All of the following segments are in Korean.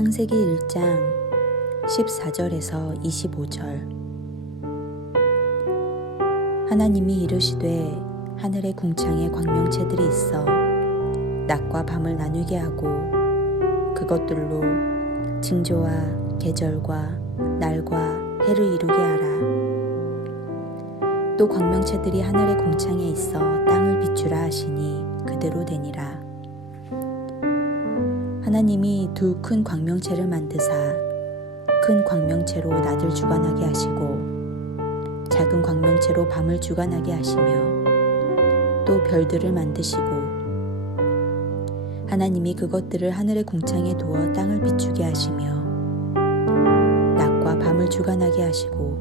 창세기 1장 14절에서 25절. 하나님이 이르시되 하늘의 궁창에 광명체들이 있어 낮과 밤을 나누게 하고 그것들로 징조와 계절과 날과 해를 이루게 하라. 또 광명체들이 하늘의 궁창에 있어 땅을 비추라 하시니 그대로 되니라. 하나님이 두 큰 광명체를 만드사 큰 광명체로 낮을 주관하게 하시고 작은 광명체로 밤을 주관하게 하시며 또 별들을 만드시고 하나님이 그것들을 하늘의 궁창에 두어 땅을 비추게 하시며 낮과 밤을 주관하게 하시고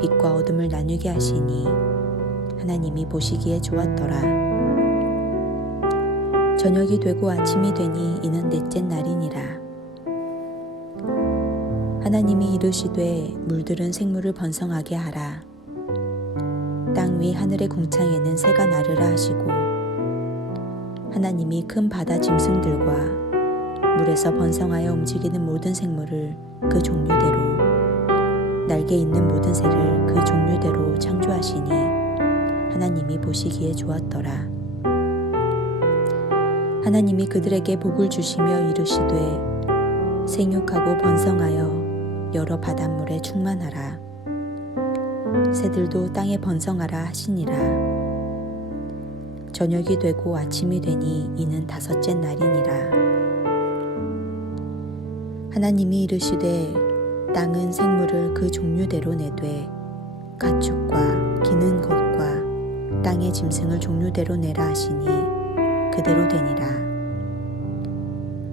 빛과 어둠을 나누게 하시니 하나님이 보시기에 좋았더라. 저녁이 되고 아침이 되니 이는 넷째 날이니라. 하나님이 이르시되 물들은 생물을 번성하게 하라. 땅 위 하늘의 궁창에는 새가 나르라 하시고 하나님이 큰 바다 짐승들과 물에서 번성하여 움직이는 모든 생물을 그 종류대로 날개 있는 모든 새를 그 종류대로 창조하시니 하나님이 보시기에 좋았더라. 하나님이 그들에게 복을 주시며 이르시되 생육하고 번성하여 여러 바닷물에 충만하라. 새들도 땅에 번성하라 하시니라. 저녁이 되고 아침이 되니 이는 다섯째 날이니라. 하나님이 이르시되 땅은 생물을 그 종류대로 내되 가축과 기는 것과 땅의 짐승을 종류대로 내라 하시니 그대로 되니라.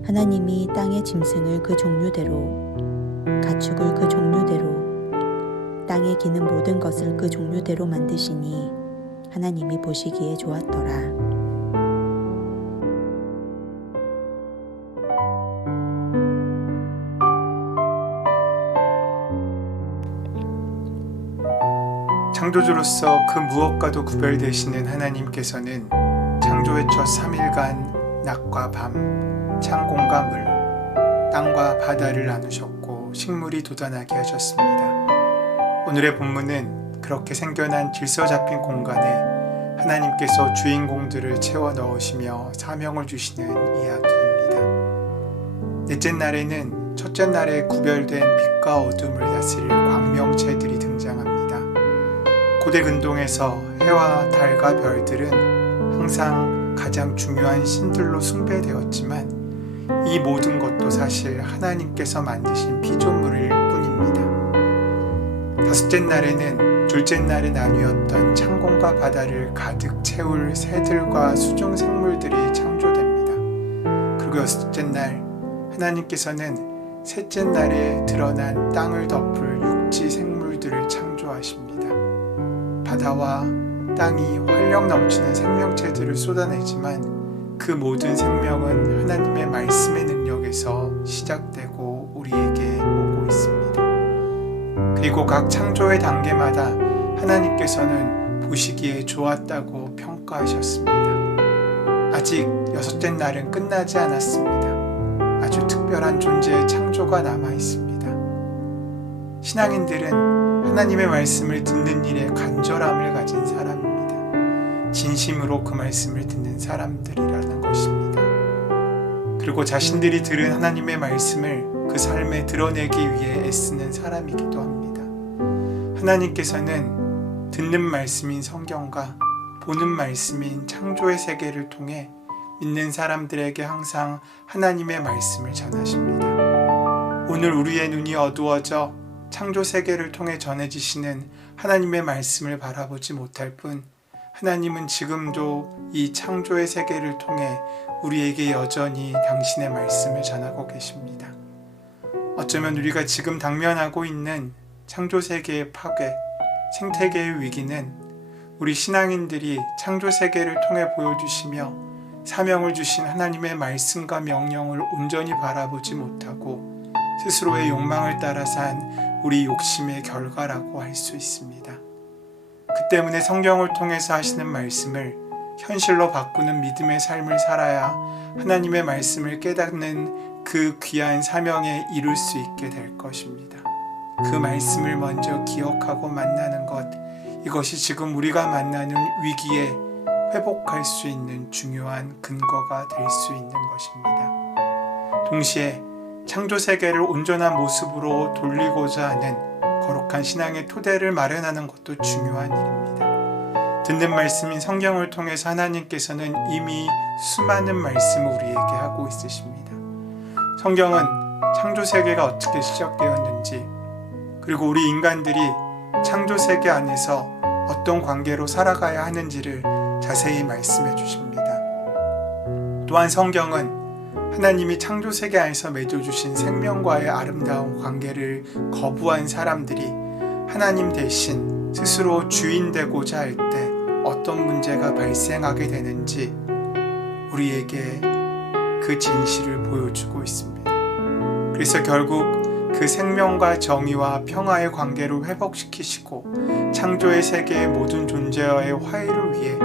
하나님이 땅의 짐승을 그 종류대로 가축을 그 종류대로 땅에 기는 모든 것을 그 종류대로 만드시니 하나님이 보시기에 좋았더라. 창조주로서 그 무엇과도 구별되시는 하나님께서는 창조의 첫 3일간 낮과 밤, 창공과 물, 땅과 바다를 나누셨고 식물이 돋아나게 하셨습니다. 오늘의 본문은 그렇게 생겨난 질서 잡힌 공간에 하나님께서 주인공들을 채워 넣으시며 사명을 주시는 이야기입니다. 넷째 날에는 첫째 날에 구별된 빛과 어둠을 다스릴 광명체들이 등장합니다. 고대 근동에서 해와 달과 별들은 항상 가장 중요한 신들로 숭배되었지만 이 모든 것도 사실 하나님께서 만드신 피조물일 뿐입니다. 다섯째 날에는 둘째 날에 나뉘었던 창공과 바다를 가득 채울 새들과 수중 생물들이 창조됩니다. 그리고 여섯째 날 하나님께서는 셋째 날에 드러난 땅을 덮을 육지 생물들을 창조하십니다. 바다와 땅이 활력 넘치는 생명체들을 쏟아내지만 그 모든 생명은 하나님의 말씀의 능력에서 시작되고 우리에게 오고 있습니다. 그리고 각 창조의 단계마다 하나님께서는 보시기에 좋았다고 평가하셨습니다. 아직 여섯째 날은 끝나지 않았습니다. 아주 특별한 존재의 창조가 남아 있습니다. 신앙인들은 하나님의 말씀을 듣는 일에 간절함을 가진 사람입니다. 진심으로 그 말씀을 듣는 사람들이라는 것입니다. 그리고 자신들이 들은 하나님의 말씀을 그 삶에 드러내기 위해 애쓰는 사람이기도 합니다. 하나님께서는 듣는 말씀인 성경과 보는 말씀인 창조의 세계를 통해 믿는 사람들에게 항상 하나님의 말씀을 전하십니다. 오늘 우리의 눈이 어두워져 창조 세계를 통해 전해지시는 하나님의 말씀을 바라보지 못할 뿐 하나님은 지금도 이 창조의 세계를 통해 우리에게 여전히 당신의 말씀을 전하고 계십니다. 어쩌면 우리가 지금 당면하고 있는 창조 세계의 파괴, 생태계의 위기는 우리 신앙인들이 창조 세계를 통해 보여주시며 사명을 주신 하나님의 말씀과 명령을 온전히 바라보지 못하고 스스로의 욕망을 따라 산 우리 욕심의 결과라고 할 수 있습니다. 그 때문에 성경을 통해서 하시는 말씀을 현실로 바꾸는 믿음의 삶을 살아야 하나님의 말씀을 깨닫는 그 귀한 사명에 이룰 수 있게 될 것입니다. 그 말씀을 먼저 기억하고 만나는 것, 이것이 지금 우리가 만나는 위기에 회복할 수 있는 중요한 근거가 될 수 있는 것입니다. 동시에 창조 세계를 온전한 모습으로 돌리고자 하는 거룩한 신앙의 토대를 마련하는 것도 중요한 일입니다. 듣는 말씀인 성경을 통해서 하나님께서는 이미 수많은 말씀을 우리에게 하고 있으십니다. 성경은 창조 세계가 어떻게 시작되었는지, 그리고 우리 인간들이 창조 세계 안에서 어떤 관계로 살아가야 하는지를 자세히 말씀해 주십니다. 또한 성경은 하나님이 창조 세계 안에서 맺어주신 생명과의 아름다운 관계를 거부한 사람들이 하나님 대신 스스로 주인 되고자 할 때 어떤 문제가 발생하게 되는지 우리에게 그 진실을 보여주고 있습니다. 그래서 결국 그 생명과 정의와 평화의 관계를 회복시키시고 창조의 세계의 모든 존재와의 화해를 위해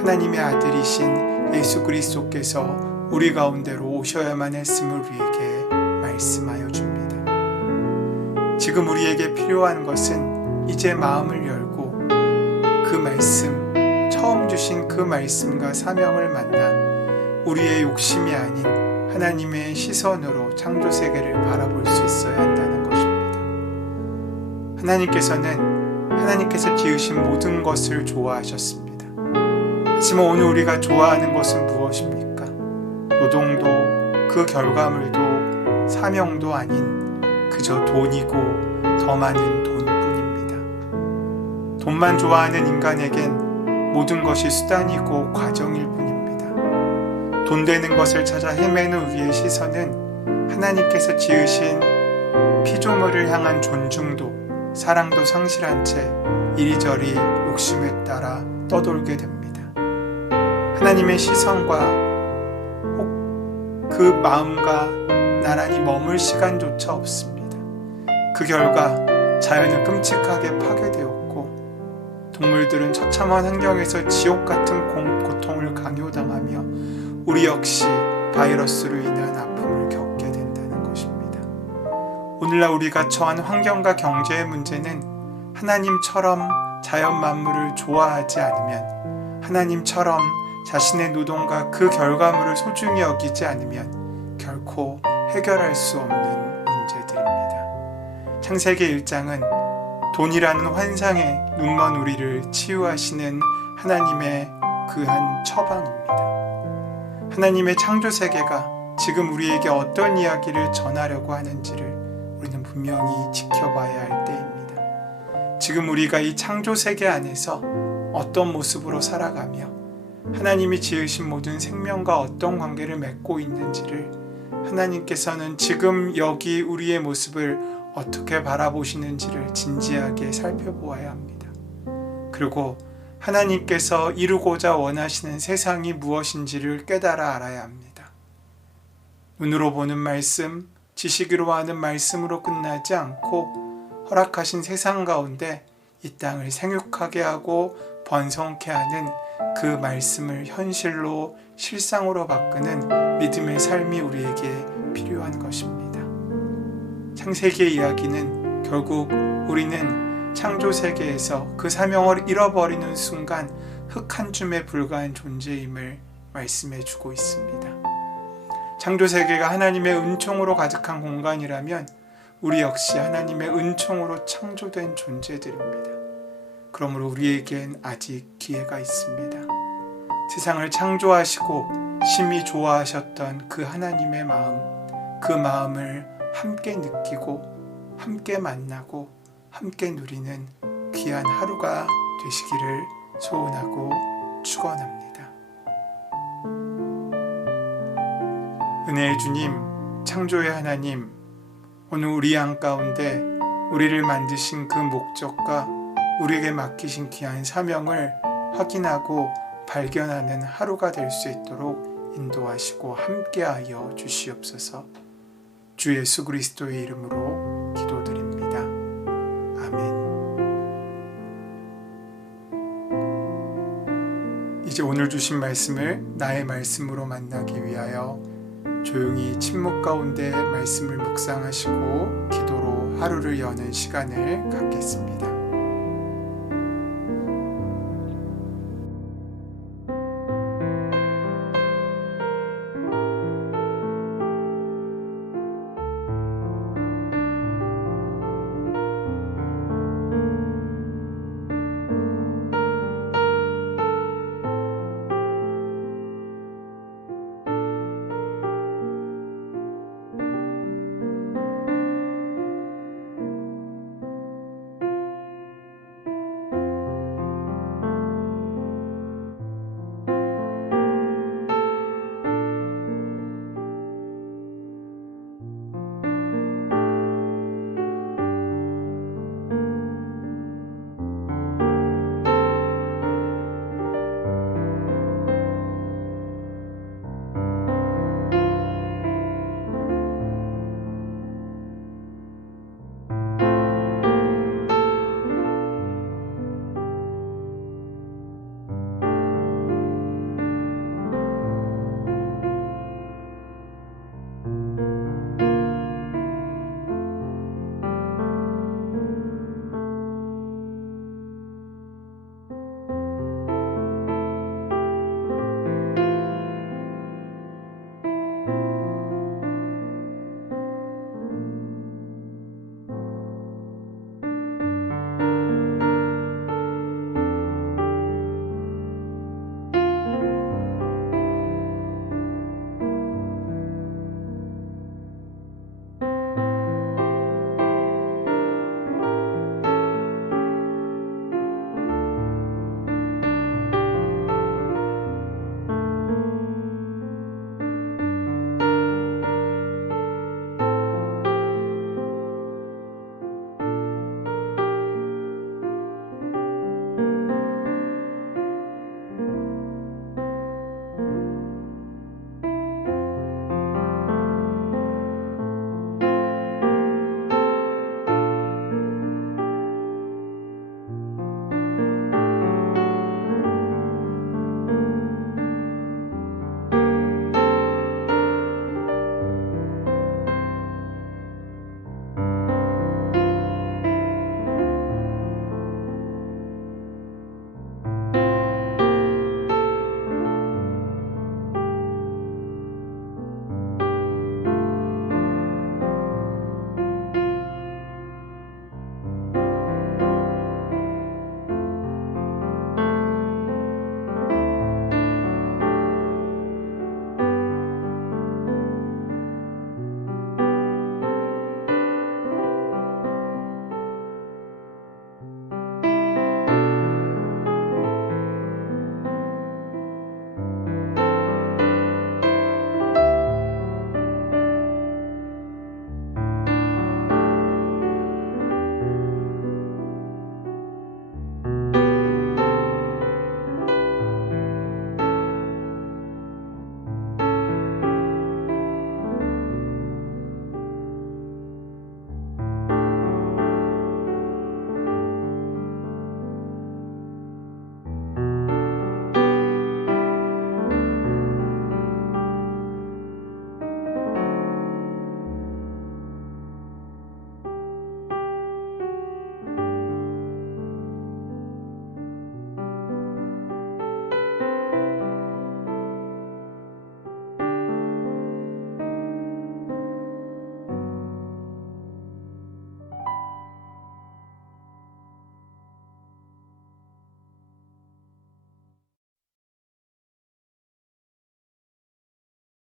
하나님의 아들이신 예수 그리스도께서 우리 가운데로 오셔야만 했음을 우리에게 말씀하여 줍니다. 지금 우리에게 필요한 것은 이제 마음을 열고 그 말씀, 처음 주신 그 말씀과 사명을 만나 우리의 욕심이 아닌 하나님의 시선으로 창조 세계를 바라볼 수 있어야 한다는 것입니다. 하나님께서 지으신 모든 것을 좋아하셨습니다. 하지만 오늘 우리가 좋아하는 것은 무엇입니까? 노동도 그 결과물도 사명도 아닌 그저 돈이고 더 많은 돈뿐입니다. 돈만 좋아하는 인간에겐 모든 것이 수단이고 과정일 뿐입니다. 돈 되는 것을 찾아 헤매는 우리의 시선은 하나님께서 지으신 피조물을 향한 존중도 사랑도 상실한 채 이리저리 욕심에 따라 떠돌게 됩니다. 하나님의 시선과 그 마음과 나란히 머물 시간조차 없습니다. 그 결과 자연은 끔찍하게 파괴되었고 동물들은 처참한 환경에서 지옥 같은 고통을 강요당하며 우리 역시 바이러스로 인한 아픔을 겪게 된다는 것입니다. 오늘날 우리가 처한 환경과 경제의 문제는 하나님처럼 자연 만물을 좋아하지 않으면, 하나님처럼 자신의 노동과 그 결과물을 소중히 여기지 않으면 결코 해결할 수 없는 문제들입니다. 창세기 1장은 돈이라는 환상에 눈먼 우리를 치유하시는 하나님의 귀한 처방입니다. 하나님의 창조 세계가 지금 우리에게 어떤 이야기를 전하려고 하는지를 우리는 분명히 지켜봐야 할 때입니다. 지금 우리가 이 창조 세계 안에서 어떤 모습으로 살아가며 하나님이 지으신 모든 생명과 어떤 관계를 맺고 있는지를 하나님께서는 지금 여기 우리의 모습을 어떻게 바라보시는지를 진지하게 살펴보아야 합니다. 그리고 하나님께서 이루고자 원하시는 세상이 무엇인지를 깨달아 알아야 합니다. 눈으로 보는 말씀, 지식으로 하는 말씀으로 끝나지 않고 허락하신 세상 가운데 이 땅을 생육하게 하고 번성케 하는 그 말씀을 현실로 실상으로 바꾸는 믿음의 삶이 우리에게 필요한 것입니다. 창세기의 이야기는 결국 우리는 창조 세계에서 그 사명을 잃어버리는 순간 흙 한 줌에 불과한 존재임을 말씀해 주고 있습니다. 창조 세계가 하나님의 은총으로 가득한 공간이라면 우리 역시 하나님의 은총으로 창조된 존재들입니다. 그러므로 우리에겐 아직 기회가 있습니다. 세상을 창조하시고 심히 좋아하셨던 그 하나님의 마음, 그 마음을 함께 느끼고 함께 만나고 함께 누리는 귀한 하루가 되시기를 소원하고 축원합니다. 은혜의 주님, 창조의 하나님, 오늘 우리 안 가운데 우리를 만드신 그 목적과 우리에게 맡기신 귀한 사명을 확인하고 발견하는 하루가 될 수 있도록 인도하시고 함께하여 주시옵소서. 주 예수 그리스도의 이름으로 기도드립니다. 아멘. 이제 오늘 주신 말씀을 나의 말씀으로 만나기 위하여 조용히 침묵 가운데 말씀을 묵상하시고 기도로 하루를 여는 시간을 갖겠습니다.